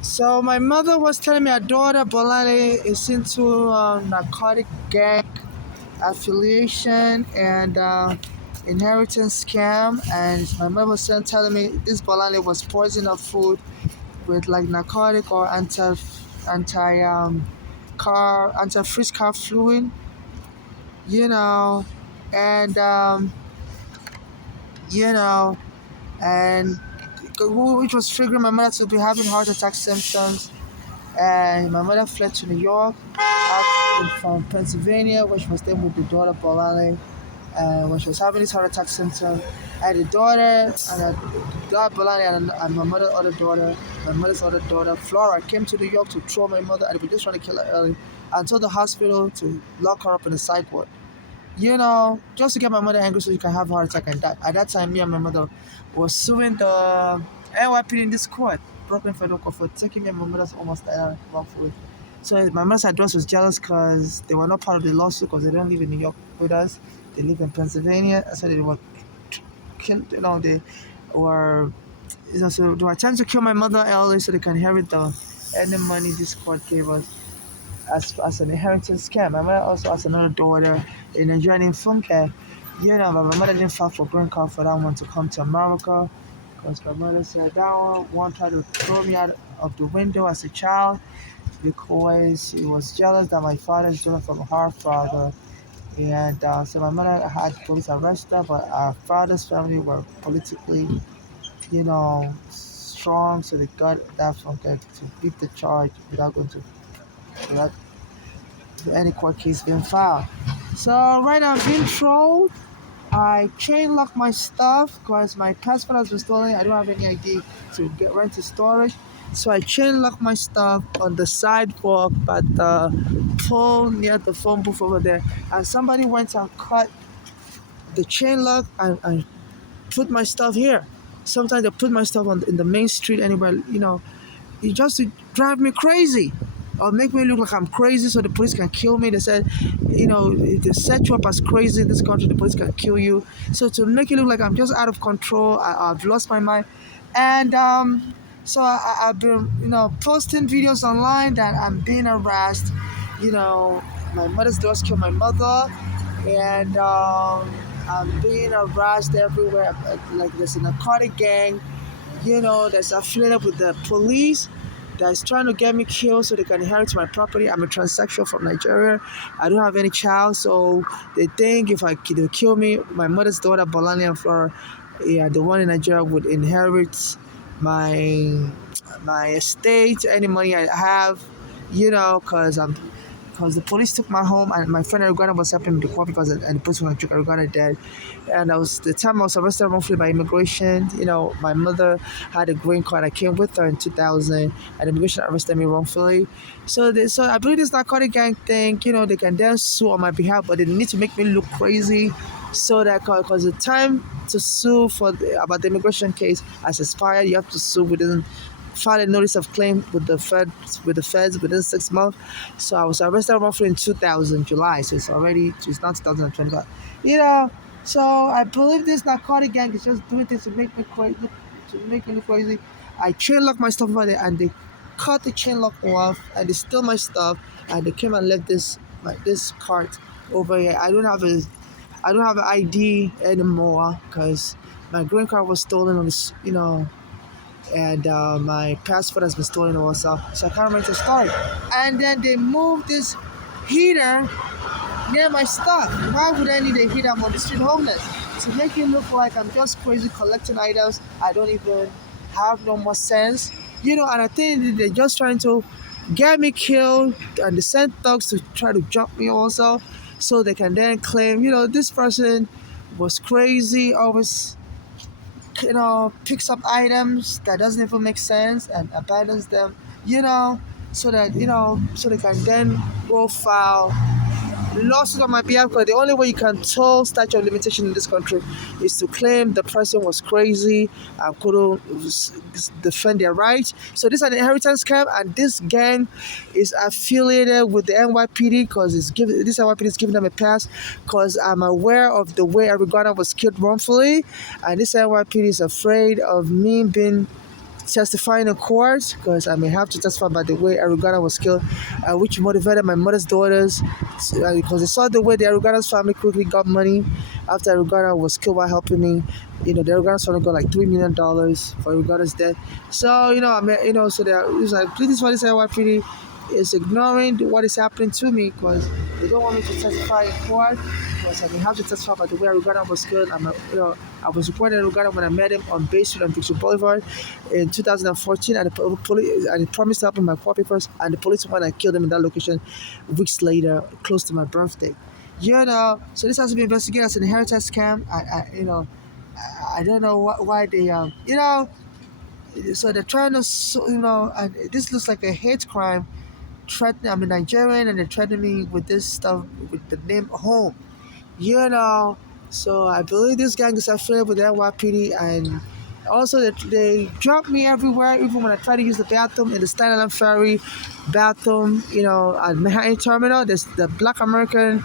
So my mother was telling me her daughter Bolale is into narcotic gang affiliation and inheritance scam, and my mother was telling me this Bolale was poisoning her food with like narcotic or anti car anti freeze car fluid, you know, and you know, and which was triggering my mother to be having heart attack symptoms. And my mother fled to New York from Pennsylvania, where she was staying with the daughter Bolale. And when she was having this heart attack symptom, I had a daughter, and daughter Bolale, and my mother's other daughter, Flora, came to New York to throw my mother, and they were just trying to kill her early. And told the hospital to lock her up in the psych ward. Just to get my mother angry so she can have a heart attack and die. At that time, me and my mother was suing the NYPD in this court, Brooklyn Federal Court, for taking me and my mother's almost wrongfully. So my mother's address was jealous because they were not part of the lawsuit because they don't live in New York with us. They live in Pennsylvania. So they were, they were, so they were trying to kill my mother early so they can inherit any money this court gave us as an inheritance scam. My mother also has another daughter in Nigeria named Funke. But my mother didn't file for green card for that one to come to America because my mother said that one tried to throw me out of the window as a child because she was jealous that my father is different from her father. And so my mother had police arrest her, but our father's family were politically, strong, so they got that Funke to beat the charge without any court case being filed. So right now I'm being trolled. I chain lock my stuff because my passport has been stolen. I don't have any ID to get rent to storage. So I chain lock my stuff on the sidewalk by the pole near the phone booth over there. And somebody went and cut the chain lock and put my stuff here. Sometimes they put my stuff in the main street anywhere, it just to drive me crazy or make me look like I'm crazy so the police can kill me. They said, if they set you up as crazy in this country, the police can kill you. So to make it look like I'm just out of control, I've lost my mind. And so I've been, posting videos online that I'm being harassed. My mother's just killed my mother. And I'm being harassed everywhere. Like there's a narcotic gang, that's affiliated with the police that's trying to get me killed so they can inherit my property. I'm a transsexual from Nigeria. I don't have any child, so they think if they kill me, my mother's daughter, Bolani and Flora, the one in Nigeria would inherit my estate, any money I have, because the police took my home and my friend Arugana was helping me to court because and the police were like Arugana dead. And that was the time I was arrested wrongfully by immigration. My mother had a green card. I came with her in 2000 and immigration arrested me wrongfully. So I believe this narcotic gang thing, they can then sue on my behalf, but they need to make me look crazy so that because the time to sue about the immigration case has expired. You have to sue within file a notice of claim with the feds within 6 months. So I was arrested roughly in 2000 July. So it's not 2025. So I believe this narcotic gang is just doing things to make me crazy, to make me look crazy. I chain lock my stuff over there, and they cut the chain lock off, and they steal my stuff, and they came and left this cart over here. I don't have an ID anymore because my green card was stolen on this, and my passport has been stolen also, so I can't remember to start. And then they moved this heater near my stuff. Why would I need a heater? I'm on the street homeless. To make it look like I'm just crazy collecting items, I don't even have no more sense. And I think they're just trying to get me killed, and they send thugs to try to jump me also, so they can then claim, this person was crazy, always picks up items that doesn't even make sense and abandons them, so that, so they can then go file lawsuit on my behalf, because the only way you can toll statute of limitation in this country is to claim the person was crazy and couldn't defend their rights. So this is an inheritance scam, and this gang is affiliated with the NYPD because this NYPD is giving them a pass because I'm aware of the way Arugana was killed wrongfully, and this NYPD is afraid of me being testifying in court because I may have to testify by the way Arugana was killed, which motivated my mother's daughters because they saw the way the Arugana's family quickly got money after Arugana was killed while helping me. The Arugana's family got like $3 million for Arugana's death. So I mean, so they it was like, please, for this NYPD is ignoring what is happening to me because they don't want me to testify in court because I may have to testify about the way Arugana was killed. I was reporting Arugana when I met him on Bay Street on Victory Boulevard in 2014, and the police and he promised to help me my court papers, and the police went and killed him in that location weeks later, close to my birthday. So this has to be investigated as an inheritance scam. I don't know why they so they're trying to and this looks like a hate crime. I'm a Nigerian, and they're threatening me with this stuff with the name home. You know, so I believe this gang is affiliated with the NYPD, and also they drop me everywhere, even when I try to use the bathroom in the Staten Island Ferry bathroom. At Manhattan Terminal, there's the Black American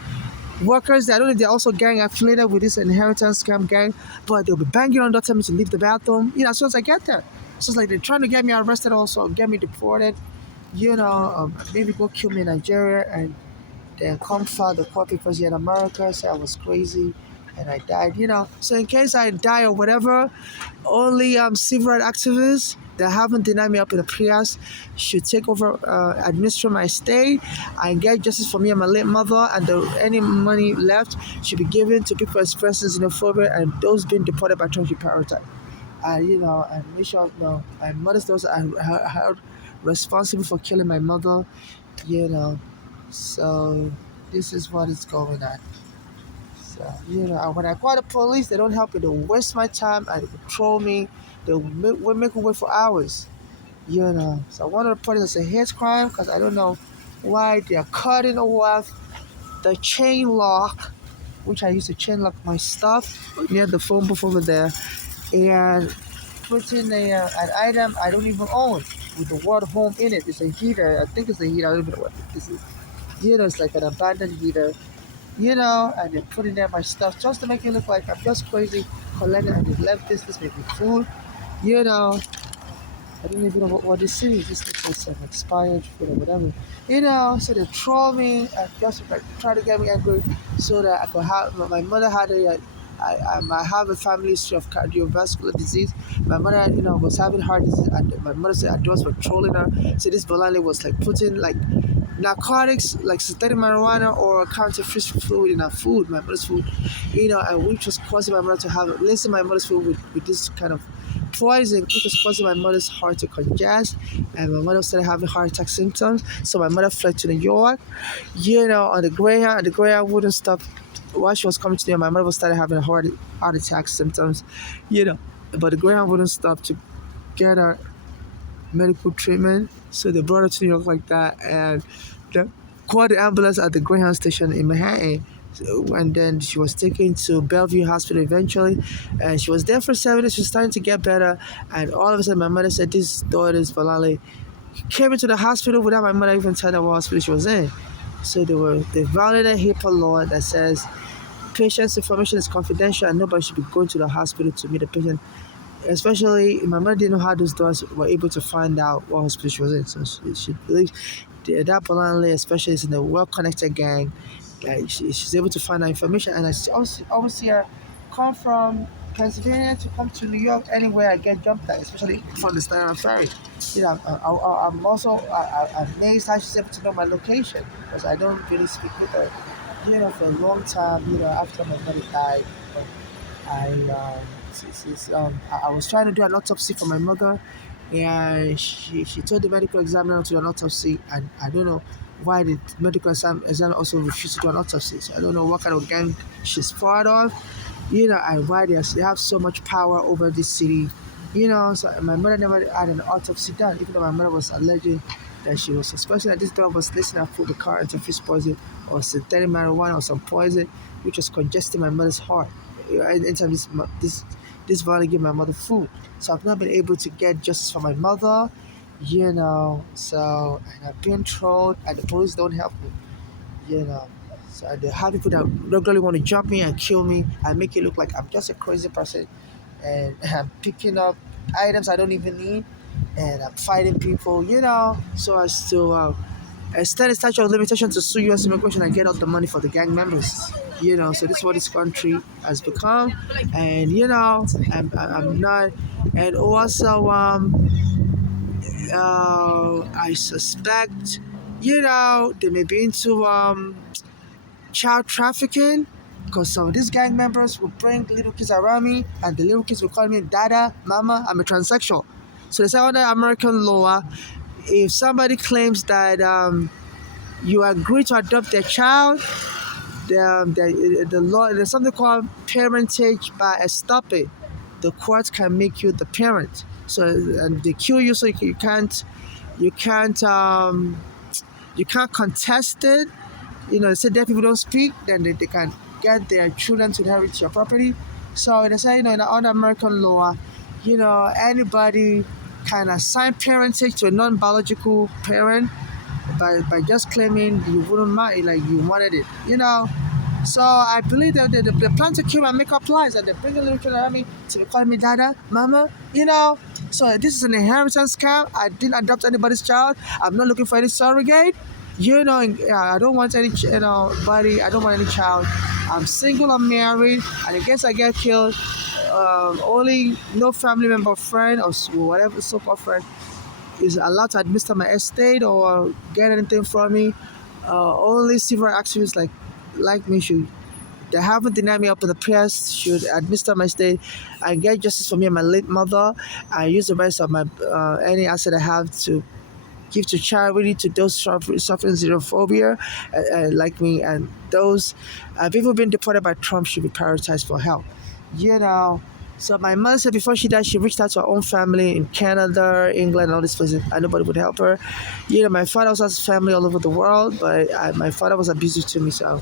workers. I don't know if they're also gang affiliated with this inheritance scam gang, but they'll be banging on the door telling me to leave the bathroom. As soon as I get there, so it's like they're trying to get me arrested, also get me deported. Maybe go kill me in Nigeria and then come file the court papers here in America, say I was crazy and I died. So in case I die or whatever, only civil rights activists that haven't denied me up in the Prius should take over, administer my estate and get justice for me and my late mother, and any money left should be given to people expressing xenophobia and those being deported by Trump should prioritize. And make sure my mother's those are held responsible for killing my mother, you know. So this is what is going on. So and when I call the police, they don't help me. They waste my time and they control me. Will make me wait for hours. So I want to report it as a hate crime because I don't know why they are cutting off the chain lock, which I used to chain lock my stuff near the phone booth over there, and putting an item I don't even own with the word home in it. It's a heater. I think it's a heater. I don't even know what this is. It's like an abandoned heater, and they put in there my stuff just to make it look like I'm just crazy collecting, and they left this may be food, you know. I don't even know what this is. This looks like some expired food or whatever. So they troll me and just like try to get me angry so that I could have my mother had I have a family history of cardiovascular disease. My mother, was having heart disease, and my mother said adults were trolling her. So this Bolale was like putting like narcotics, like synthetic marijuana or counterfeit fluid in her food, my mother's food, and which was causing my mother to have lacing my mother's food with this kind of poison, which was causing my mother's heart to congest, and my mother started having heart attack symptoms. So my mother fled to New York, on the Greyhound, and the Greyhound wouldn't stop. While she was coming to New York, my mother started having heart attack symptoms, but the Greyhound wouldn't stop to get her medical treatment. So they brought her to New York like that, and they called the ambulance at the Greyhound station in Manhattan. And then she was taken to Bellevue Hospital eventually, and she was there for 7 days. She was starting to get better, and all of a sudden, my mother said, "This daughter's Balale came into the hospital without my mother even telling her what hospital she was in." So they violated HIPAA law that says patient's information is confidential and nobody should be going to the hospital to meet the patient. Especially, my mother didn't know how those doors were able to find out what hospital she was in. So she believes that Polanyi, especially, is in a well-connected gang. Like she's able to find out information. And I always see her come from Pennsylvania to come to New York anywhere I get jumped at, especially from the Staten Island Ferry. I'm also amazed how she's able to know my location because I don't really speak with her. For a long time, after my mother died, but I was trying to do an autopsy for my mother, and she told the medical examiner to do an autopsy, and I don't know why the medical examiner also refused to do an autopsy. So I don't know what kind of gang she's part of, and why they have so much power over this city. So my mother never had an autopsy done, even though my mother was alleging that she was suspecting that this dog was listening and put the car into fish poison or synthetic marijuana or some poison, which was congesting my mother's heart. Anytime this violence gave my mother food. So I've not been able to get justice for my mother, so and I've been trolled and the police don't help me, you know. So they have people that regularly want to jump me and kill me and make it look like I'm just a crazy person and I'm picking up items I don't even need, and I'm fighting people, so as to extend a statute of limitation to sue U.S. immigration and get all the money for the gang members. So this is what this country has become, and I'm not, and also I suspect, they may be into child trafficking, because some of these gang members will bring little kids around me, and the little kids will call me Dada, Mama. I'm a transsexual. So they say under American law, if somebody claims that you agree to adopt their child, the law, there's something called parentage by estoppel. The court can make you the parent. So and they kill you, so you can't um, you can't contest it. They say deaf people don't speak, then they can get their children to inherit your property. So they say, in under American law, anybody can assign parentage to a non-biological parent by just claiming you wouldn't mind, like you wanted it, So I believe that they plan to kill my makeup lines, and they bring a little children around me to call me Dada, Mama, So this is an inheritance scam. I didn't adopt anybody's child. I'm not looking for any surrogate. I don't want any, body. I don't want any child. I'm single. I'm married, and in case I get killed, only no family member, friend, or whatever so-called friend is allowed to administer my estate or get anything from me. Only civil activists like me should they haven't denied me up to the prayers should administer my estate and get justice for me and my late mother. I use the rest of my any asset I have to give to charity to those suffering xenophobia like me, and those people being deported by Trump should be prioritized for help. You know. So my mother said before she died, she reached out to her own family in Canada, England, and all these places, and nobody would help her. My father also has family all over the world, but my father was abusive to me, so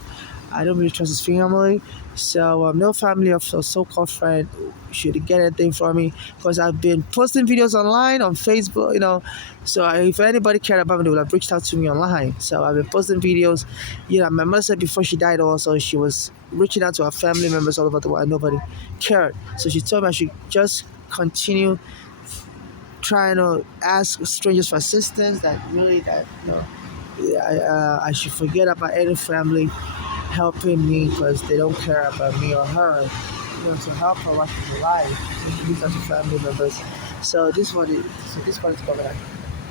I don't really trust his family. So no family of a so-called friend should get anything from me, because I've been posting videos online on Facebook, So if anybody cared about me, they would have reached out to me online. So I've been posting videos. My mother said before she died also she was reaching out to her family members all over the world and nobody cared. So she told me I should just continue trying to ask strangers for assistance. I should forget about any family helping me because they don't care about me or her. To help her while she's alive. So she reached out to family members. So this one is covered.